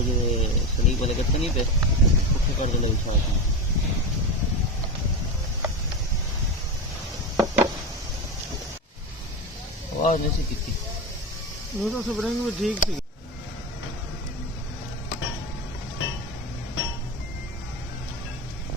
वो जो सलीब वाले गत्ते नहीं पे उठे कर दे उछाल के आवाज नहीं सी की। वो तो स्प्रिंग भी ठीक थी।